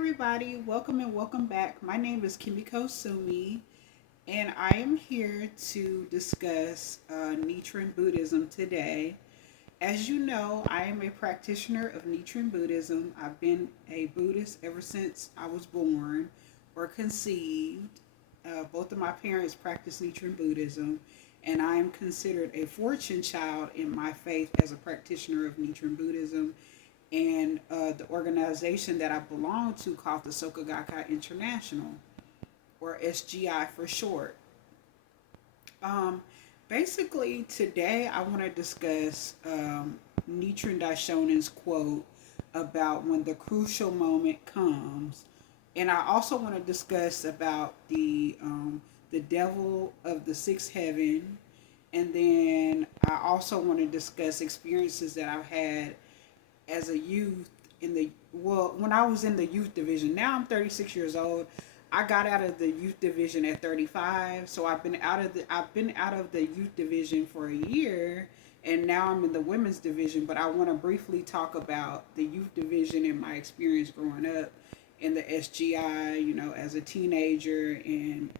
everybody, welcome and welcome back. My name is Kimiko Sumi, and I am here to discuss Nichiren Buddhism today. As you know, I am a practitioner of Nichiren Buddhism. I've been a Buddhist ever since I was born or conceived. Both of my parents practice Nichiren Buddhism, and I am considered a fortune child in my faith as a practitioner of Nichiren Buddhism and the organization that I belong to called the SOKA GAKKAI International, or SGI for short. Um, Basically, today I want to discuss Nichiren Daishonin's quote about when the crucial moment comes, and I also want to discuss about the devil of the sixth heaven, and then I also want to discuss experiences that I've had as a youth when I was in the youth division. Now I'm 36 years old. I got out of the youth division at 35, so I've been out of the youth division for a year, and now I'm in the women's division. But I want to briefly talk about the youth division and my experience growing up in the SGI, as a teenager, and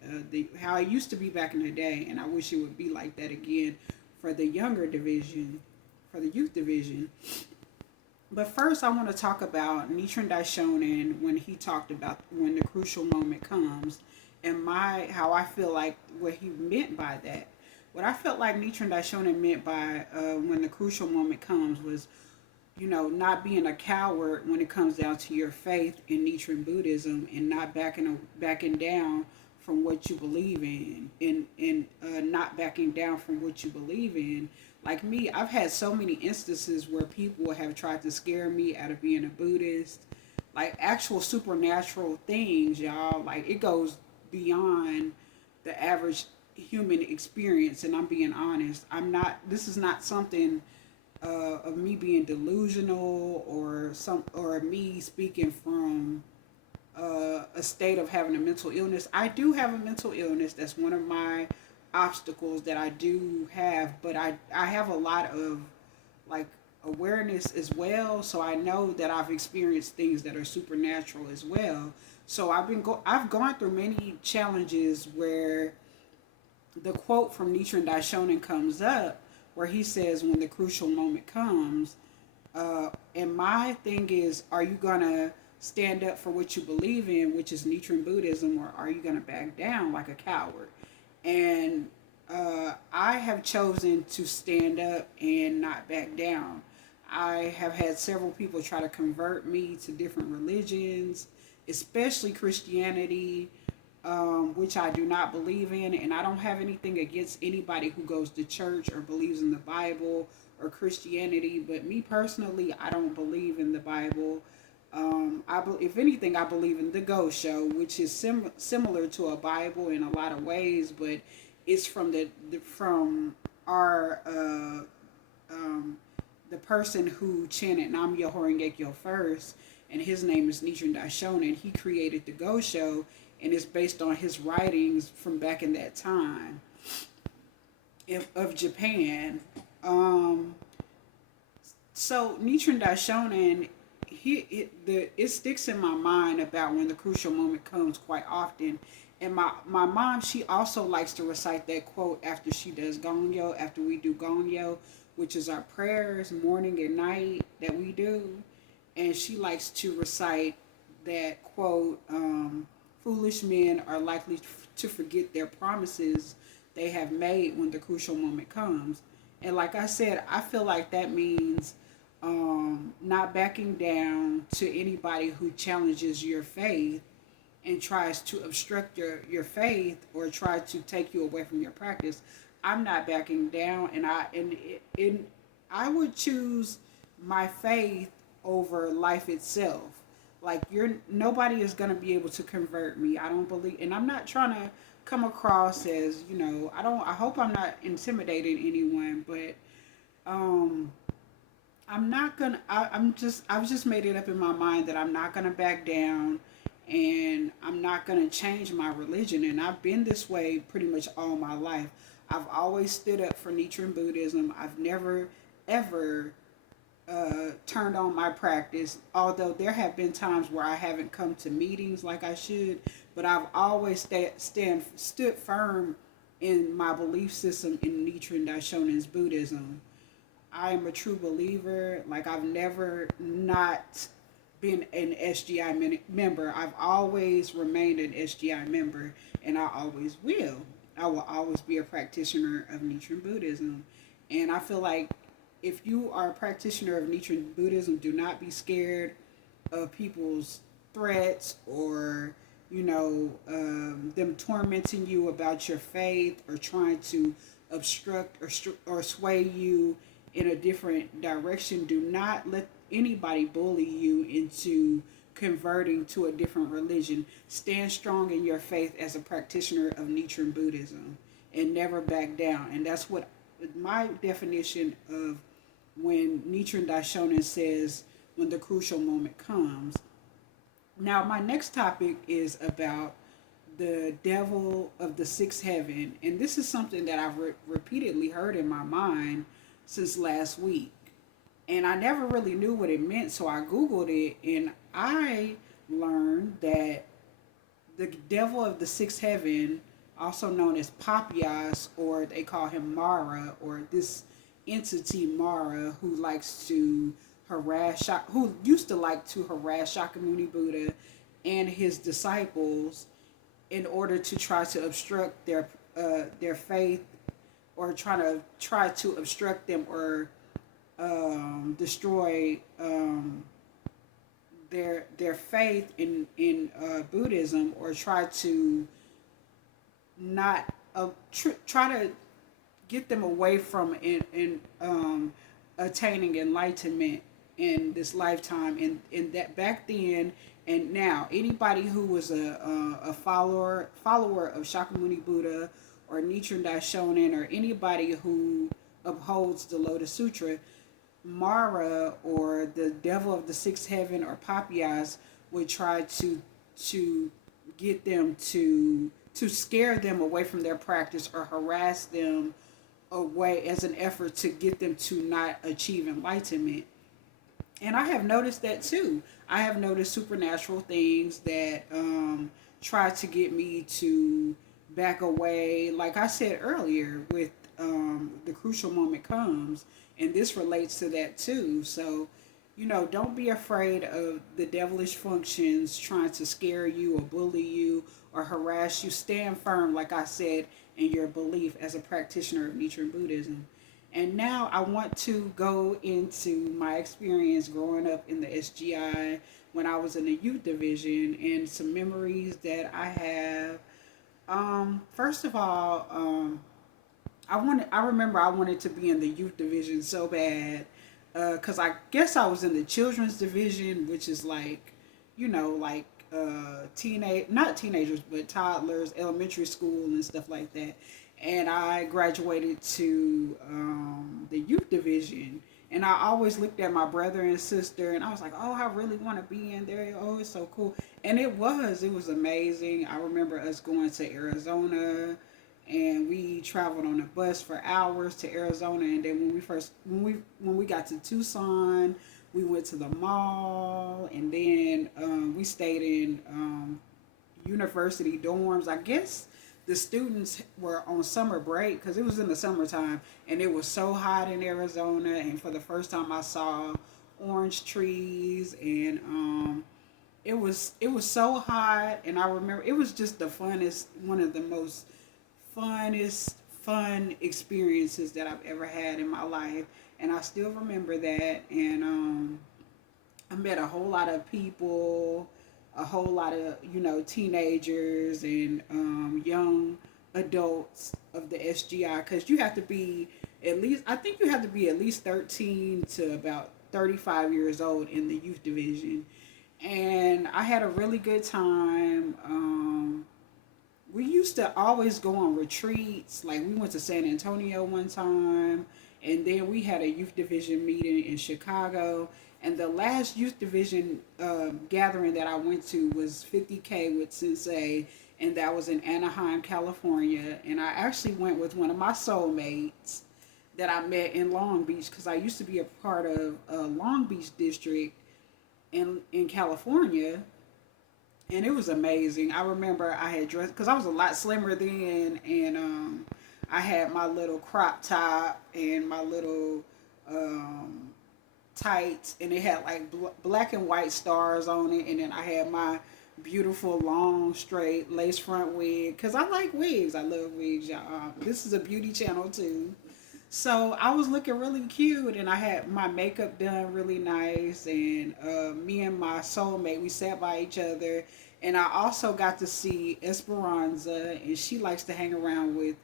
how it used to be back in the day. And I wish it would be like that again for the younger division, for the youth division. But first, I want to talk about Nichiren Daishonin when he talked about when the crucial moment comes, and how I feel like what he meant by that. What I felt like Nichiren Daishonin meant by when the crucial moment comes was, not being a coward when it comes down to your faith in Nichiren Buddhism, and not backing down from what you believe in, and not backing down from what you believe in. Like me, I've had so many instances where people have tried to scare me out of being a Buddhist, like actual supernatural things, y'all. Like it goes beyond the average human experience, and I'm being honest. This is not something of me being delusional or me speaking from a state of having a mental illness. I do have a mental illness. That's one of my obstacles that I do have, but I have a lot of like awareness as well, so I know that I've experienced things that are supernatural as well. So I've gone through many challenges where the quote from Nichiren Daishonin comes up, where he says, "When the crucial moment comes," and my thing is, are you gonna stand up for what you believe in, which is Nichiren Buddhism, or are you gonna back down like a coward? And I have chosen to stand up and not back down. I have had several people try to convert me to different religions, especially Christianity, which I do not believe in. And I don't have anything against anybody who goes to church or believes in the Bible or Christianity. But me personally, I don't believe in the Bible. If anything, I believe in the Ghost Show, which is similar to a Bible in a lot of ways, but it's from from our the person who chanted Nam Myoho Renge Kyo first, and his name is Nichiren Daishonin. He created the Ghost Show, and it's based on his writings from back in that time of Japan. So Nichiren Daishonin, it sticks in my mind about when the crucial moment comes quite often. And my mom, she also likes to recite that quote after she does Gongyo, after we do Gongyo, which is our prayers morning and night that we do. And she likes to recite that quote, foolish men are likely to forget their promises they have made when the crucial moment comes. And like I said, I feel like that means not backing down to anybody who challenges your faith and tries to obstruct your faith or try to take you away from your practice. I'm not backing down, and I would choose my faith over life itself. Like nobody is gonna be able to convert me. I don't believe, and I'm not trying to come across as I hope I'm not intimidating anyone, but I'm not gonna. I've just made it up in my mind that I'm not gonna back down, and I'm not gonna change my religion. And I've been this way pretty much all my life. I've always stood up for Nichiren Buddhism. I've never ever turned on my practice. Although there have been times where I haven't come to meetings like I should, but I've always stood firm in my belief system in Nichiren Daishonin's Buddhism. I am a true believer. Like, I've never not been an SGI member. I've always remained an SGI member, and I always will. I will always be a practitioner of Nichiren Buddhism. And I feel like if you are a practitioner of Nichiren Buddhism, do not be scared of people's threats or, them tormenting you about your faith or trying to obstruct or sway you in a different direction. Do not let anybody bully you into converting to a different religion. Stand strong in your faith as a practitioner of Nichiren Buddhism and never back down. And that's what my definition of when Nichiren Daishonin says when the crucial moment comes. Now, my next topic is about the devil of the sixth heaven. And this is something that I've repeatedly heard in my mind since last week. And I never really knew what it meant, so I Googled it, and I learned that the devil of the sixth heaven, also known as Papias, or they call him Mara, or this entity Mara, who used to like to harass Shakyamuni Buddha and his disciples in order to try to obstruct their faith, or try to obstruct them or destroy their faith in Buddhism, or try to not try to get them away from attaining enlightenment in this lifetime. And that back then and now, anybody who was a follower of Shakyamuni Buddha or Nichiren Daishonin, or anybody who upholds the Lotus Sutra, Mara, or the devil of the sixth heaven, or Papias, would try to get them to scare them away from their practice, or harass them away as an effort to get them to not achieve enlightenment. And I have noticed that too. I have noticed supernatural things that try to get me to back away. Like I said earlier, with the crucial moment comes, and this relates to that too. So, don't be afraid of the devilish functions trying to scare you or bully you or harass you. Stand firm, like I said, in your belief as a practitioner of Nichiren Buddhism. And now I want to go into my experience growing up in the SGI when I was in the youth division, and some memories that I have. First of all, I remember I wanted to be in the youth division so bad, because I guess I was in the children's division, which is like, not teenagers, but toddlers, elementary school and stuff like that. And I graduated to the youth division. And I always looked at my brother and sister, and I was like, oh, I really want to be in there. Oh, it's so cool. And it was amazing. I remember us going to Arizona, and we traveled on a bus for hours to Arizona. And then when we got to Tucson, we went to the mall, and then we stayed in university dorms. I guess the students were on summer break because it was in the summertime, and it was so hot in Arizona. And for the first time, I saw orange trees, and it was so hot. And I remember it was just one of the most fun experiences that I've ever had in my life. And I still remember that. And I met a whole lot of people, a whole lot of, teenagers and young adults of the SGI, because you have to be at least 13 to about 35 years old in the youth division. And I had a really good time. We used to always go on retreats. Like, we went to San Antonio one time, and then we had a youth division meeting in Chicago. And the last youth division gathering that I went to was 50K with Sensei, and that was in Anaheim, California. And I actually went with one of my soulmates. that I met in Long Beach, because I used to be a part of Long Beach district in California, and it was amazing. I remember I had dressed because I was a lot slimmer then, and I had my little crop top and my little um, tights, and it had like black and white stars on it, and then I had my beautiful long straight lace front wig because I like wigs. I love wigs, y'all. This is a beauty channel too. So I was looking really cute, and I had my makeup done really nice. And me and my soulmate, we sat by each other. And I also got to see Esperanza, and she likes to hang around with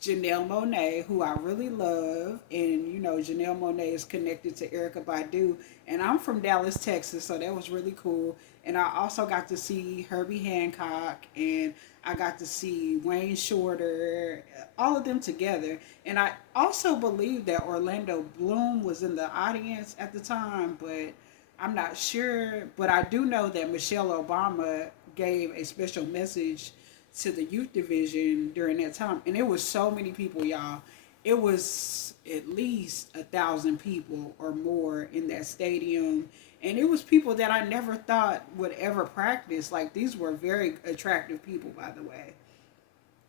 Janelle Monáe, who I really love. And you know, Janelle Monáe is connected to Erykah Badu, and I'm from Dallas, Texas, so that was really cool. And I also got to see Herbie Hancock, and I got to see Wayne Shorter, all of them together. And I also believe that Orlando Bloom was in the audience at the time, but I'm not sure. But I do know that Michelle Obama gave a special message to the youth division during that time. And it was so many people, y'all. It was at least 1,000 people or more in that stadium. And it was people that I never thought would ever practice. Like, these were very attractive people, by the way,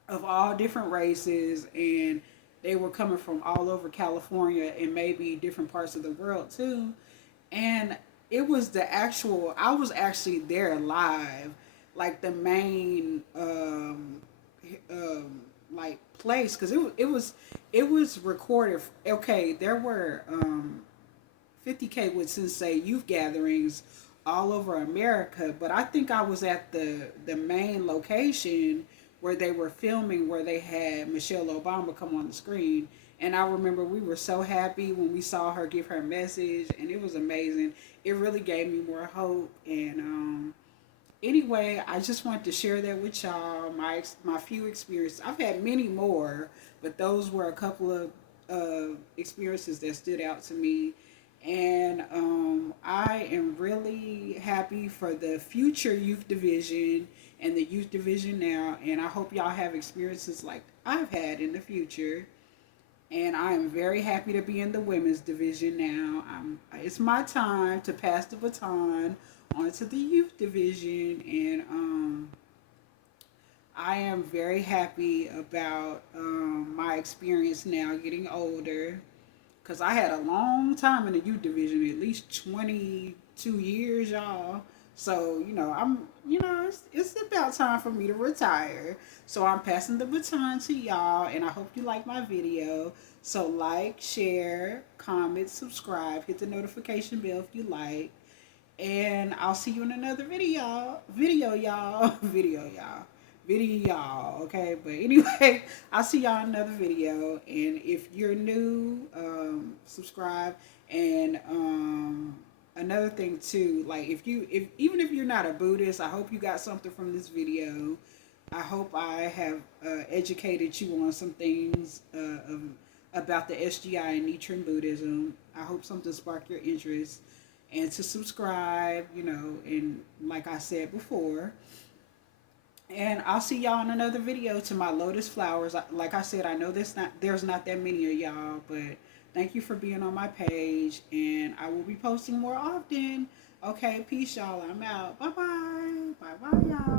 of all different races, and they were coming from all over California and maybe different parts of the world too. And it was the actual, I was actually there live, like the main like place, because it was recorded. Okay, there were 50K would say youth gatherings all over America, but I think I was at the main location where they were filming, where they had Michelle Obama come on the screen. And I remember we were so happy when we saw her give her message, and it was amazing. It really gave me more hope. And anyway, I just wanted to share that with y'all. My few experiences. I've had many more, but those were a couple of experiences that stood out to me. And I am really happy for the future youth division and the youth division now. And I hope y'all have experiences like I've had in the future. And I am very happy to be in the women's division now. It's my time to pass the baton onto the youth division, and I am very happy about my experience now getting older, because I had a long time in the youth division, at least 22 years, y'all. So, it's about time for me to retire. So I'm passing the baton to y'all, and I hope you like my video. So like, share, comment, subscribe, hit the notification bell if you like. And I'll see you in another video. Video, y'all. Video, y'all. Video, y'all. Okay, but anyway, I'll see y'all in another video. And if you're new, subscribe. And another thing too, like if even if you're not a Buddhist, I hope you got something from this video. I hope I have educated you on some things about the SGI and Nichiren Buddhism. I hope something sparked your interest. And to subscribe, and like I said before. And I'll see y'all in another video to my lotus flowers. Like I said, I know there's not that many of y'all, but thank you for being on my page, and I will be posting more often. Okay, peace, y'all. I'm out. Bye-bye. Bye-bye, y'all.